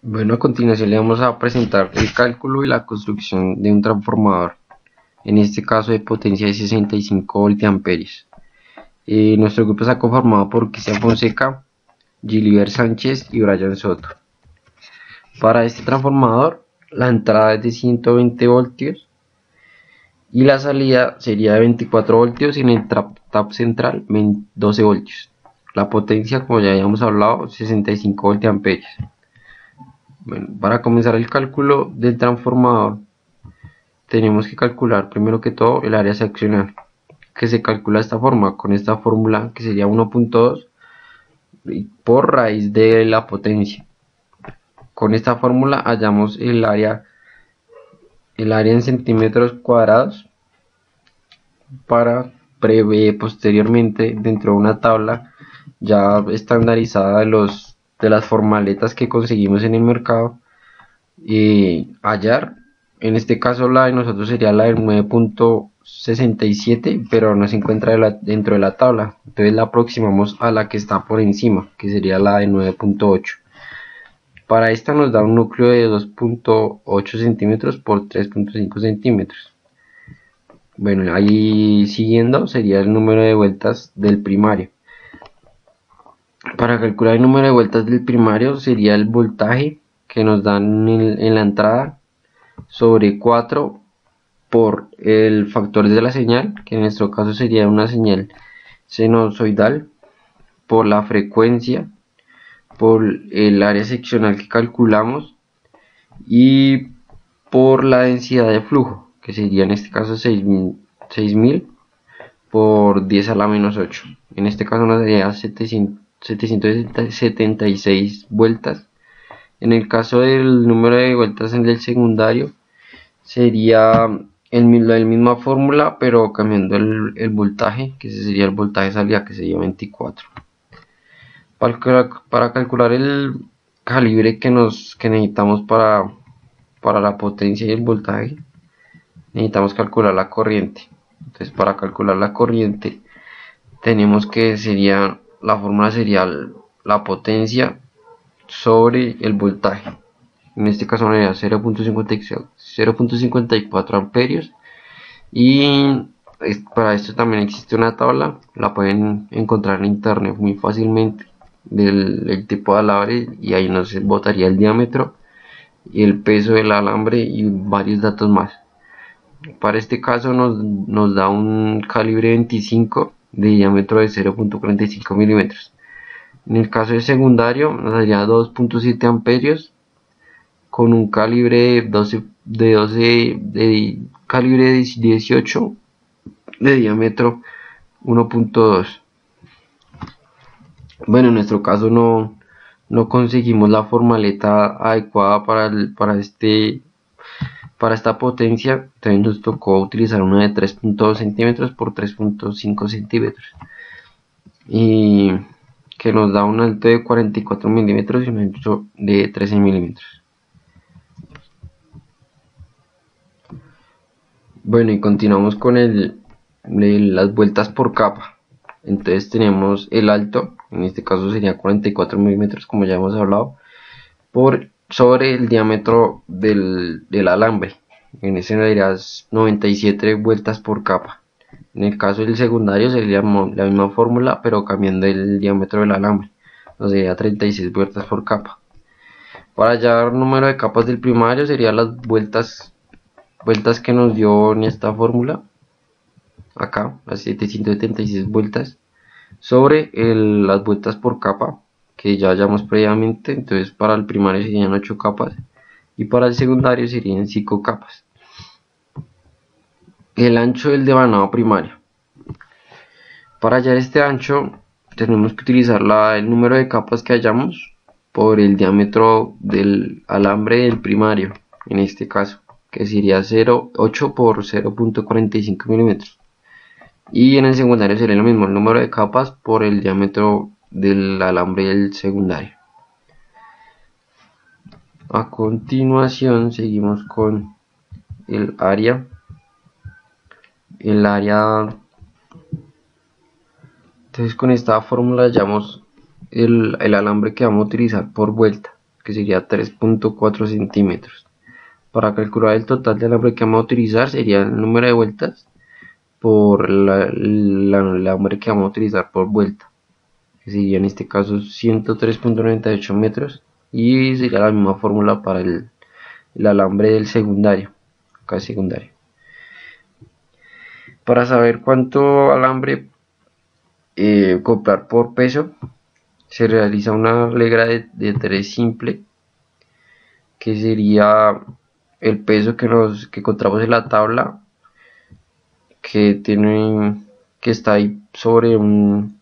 Bueno, a continuación le vamos a presentar el cálculo y la construcción de un transformador, en este caso de potencia de 65 voltiamperios. Nuestro grupo está conformado por Cristian Fonseca, Gilibert Sánchez y Brian Soto. Para este transformador, la entrada es de 120 voltios y la salida sería de 24 voltios y en el tap central 12 voltios. La potencia, como ya habíamos hablado, 65 voltiamperios. Bueno, para comenzar el cálculo del transformador, tenemos que calcular primero que todo el área seccional, que se calcula de esta forma, con esta fórmula que sería 1.2 por raíz de la potencia. Con esta fórmula hallamos el área en centímetros cuadrados para prever posteriormente dentro de una tabla ya estandarizada de las formaletas que conseguimos en el mercado y hallar. En este caso la de nosotros sería la del 9.67, pero no se encuentra dentro de la tabla, entonces la aproximamos a la que está por encima, que sería la de 9.8. Para esta nos da un núcleo de 2.8 centímetros por 3.5 centímetros. Bueno, ahí siguiendo sería el número de vueltas del primario. Para calcular el número de vueltas del primario sería el voltaje que nos dan en la entrada sobre 4 por el factor de la señal, que en nuestro caso sería una señal sinusoidal, por la frecuencia, por el área seccional que calculamos y por la densidad de flujo, que sería en este caso 6000 por 10 a la menos 8. En este caso nos daría 776 vueltas. En el caso del número de vueltas en el secundario, sería la misma fórmula, pero cambiando el voltaje, que ese sería el voltaje salida, que sería 24. Para calcular el calibre que necesitamos para la potencia y el voltaje, necesitamos calcular la corriente. Entonces, para calcular la corriente, tenemos que la fórmula sería la potencia sobre el voltaje. En este caso sería 0.54 amperios. Y para esto también existe una tabla, la pueden encontrar en internet muy fácilmente, del tipo de alambre, y ahí nos botaría el diámetro y el peso del alambre y varios datos más. Para este caso nos da un calibre 25 de diámetro de 0.45 milímetros. En el caso de secundario nos daría 2.7 amperios con un calibre de calibre de 18 de diámetro 1.2. Bueno, en nuestro caso no conseguimos la formaleta adecuada para esta potencia, entonces nos tocó utilizar una de 3.2 centímetros por 3.5 centímetros y que nos da un alto de 44 milímetros y un ancho de 13 milímetros. Bueno, y continuamos con las vueltas por capa. Entonces tenemos el alto, en este caso sería 44 milímetros, como ya hemos hablado, sobre el diámetro del alambre. En ese sería 97 vueltas por capa. En el caso del secundario sería la misma fórmula, pero cambiando el diámetro del alambre. Nos sería 36 vueltas por capa. Para hallar el número de capas del primario serían las vueltas que nos dio en esta fórmula, acá, las 776 vueltas, sobre las vueltas por capa, que ya hallamos previamente. Entonces para el primario serían 8 capas y para el secundario serían 5 capas. El ancho del devanado primario. Para hallar este ancho tenemos que utilizar el número de capas que hallamos por el diámetro del alambre del primario, en este caso, que sería 0,8 por 0.45 milímetros. Y en el secundario sería lo mismo, el número de capas por el diámetro del alambre del secundario. A continuación seguimos con el área. Entonces con esta fórmula hallamos el alambre que vamos a utilizar por vuelta, que sería 3.4 centímetros. Para calcular el total de alambre que vamos a utilizar sería el número de vueltas por el alambre que vamos a utilizar por vuelta, que sería en este caso 103.98 metros, y sería la misma fórmula para el alambre del secundario, acá secundario. Para saber cuánto alambre comprar por peso, se realiza una regla de 3 simple, que sería el peso que encontramos en la tabla, que está ahí sobre un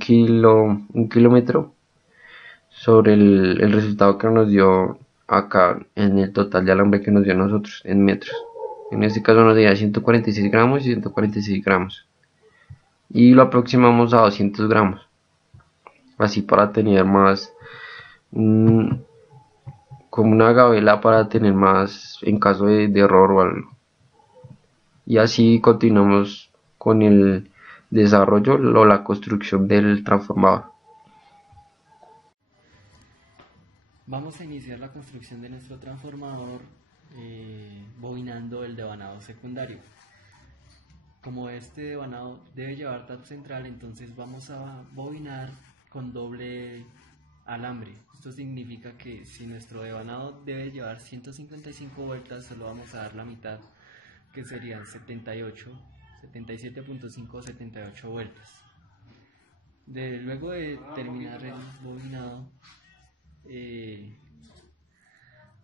kilómetro, sobre el resultado que nos dio acá en el total de alambre que nos dio a nosotros en metros. En este caso nos dio 146 gramos y 146 gramos, y lo aproximamos a 200 gramos, así para tener más, como una gabela, para tener más en caso de error o algo. Y así continuamos con el desarrollo o la construcción del transformador. Vamos a iniciar la construcción de nuestro transformador bobinando el devanado secundario. Como este devanado debe llevar tap central, entonces vamos a bobinar con doble alambre. Esto significa que si nuestro devanado debe llevar 155 vueltas, solo vamos a dar la mitad, que serían 77.5 o 78 vueltas. Luego de terminar el bobinado,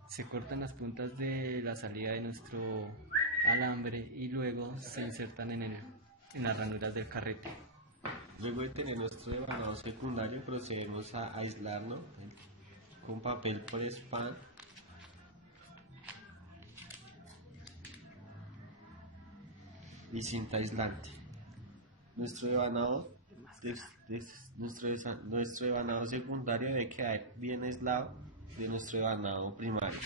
se cortan las puntas de la salida de nuestro alambre y luego se insertan en las ranuras del carrete. Luego de tener nuestro devanado secundario, procedemos a aislarlo con papel press-pan y cinta aislante. Nuestro devanado secundario debe quedar bien aislado de nuestro devanado primario.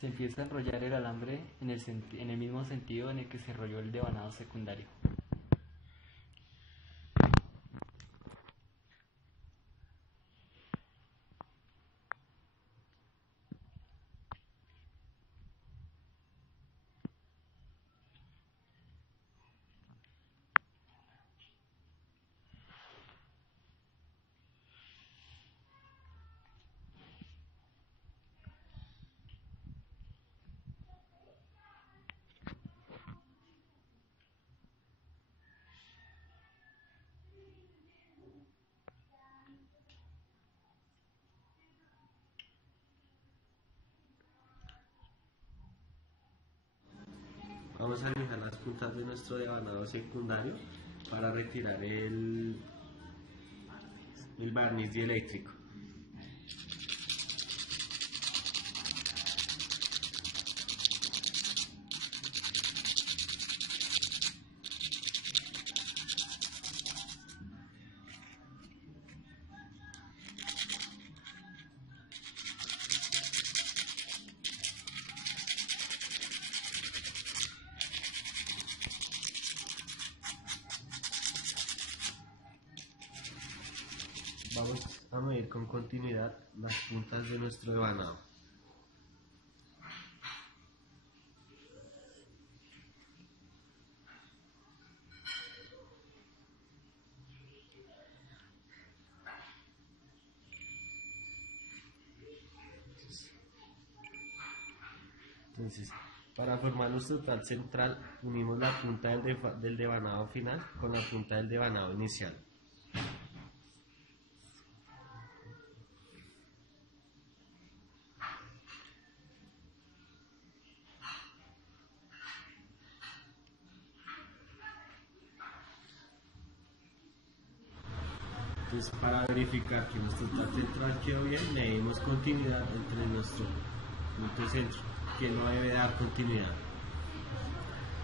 Se empieza a enrollar el alambre en el mismo sentido en el que se enrolló el devanado secundario. Vamos a fijar las puntas de nuestro devanado secundario para retirar el barniz dieléctrico. Vamos a medir con continuidad las puntas de nuestro devanado. Entonces, para formar nuestro tal central, unimos la punta del devanado final con la punta del devanado inicial. Entonces, para verificar que nuestro tal central quedó bien, le dimos continuidad entre nuestro punto centro, que no debe dar continuidad.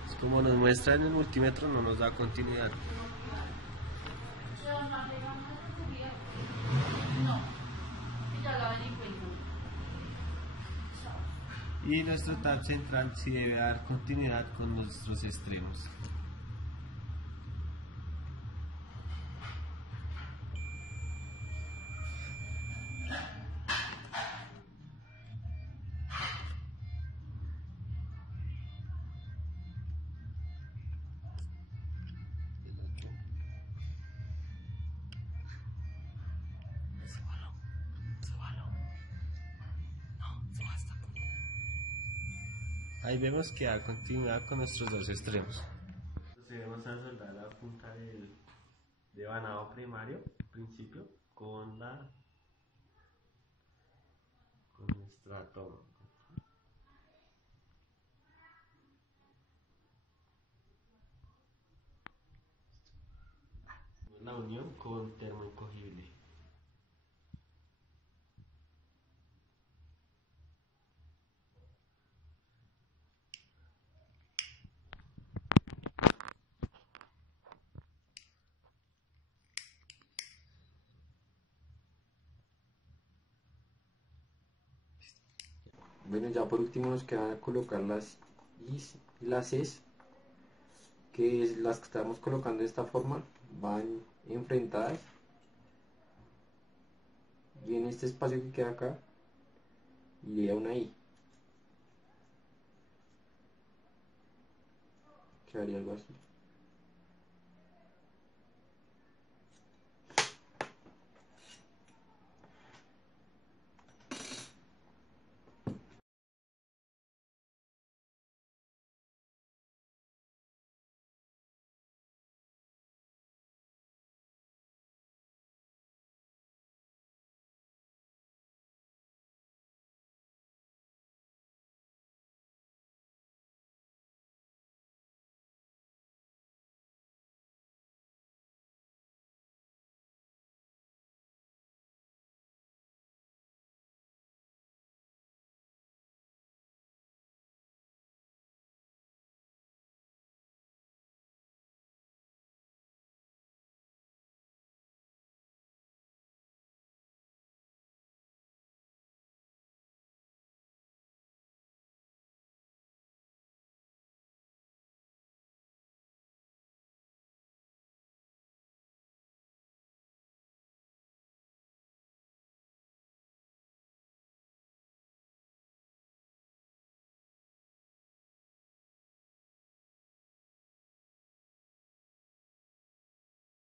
Es como nos muestra en el multímetro, no nos da continuidad. Y nuestro tal central sí debe dar continuidad con nuestros extremos. Ahí vemos que da continuidad con nuestros dos extremos. Procedemos a soldar la punta del devanado primario, principio, con nuestra toma. La unión con termoincogible. Bueno, ya por último nos queda colocar las I's y las C's, las que estamos colocando de esta forma van enfrentadas, y en este espacio que queda acá iría una I, quedaría algo así.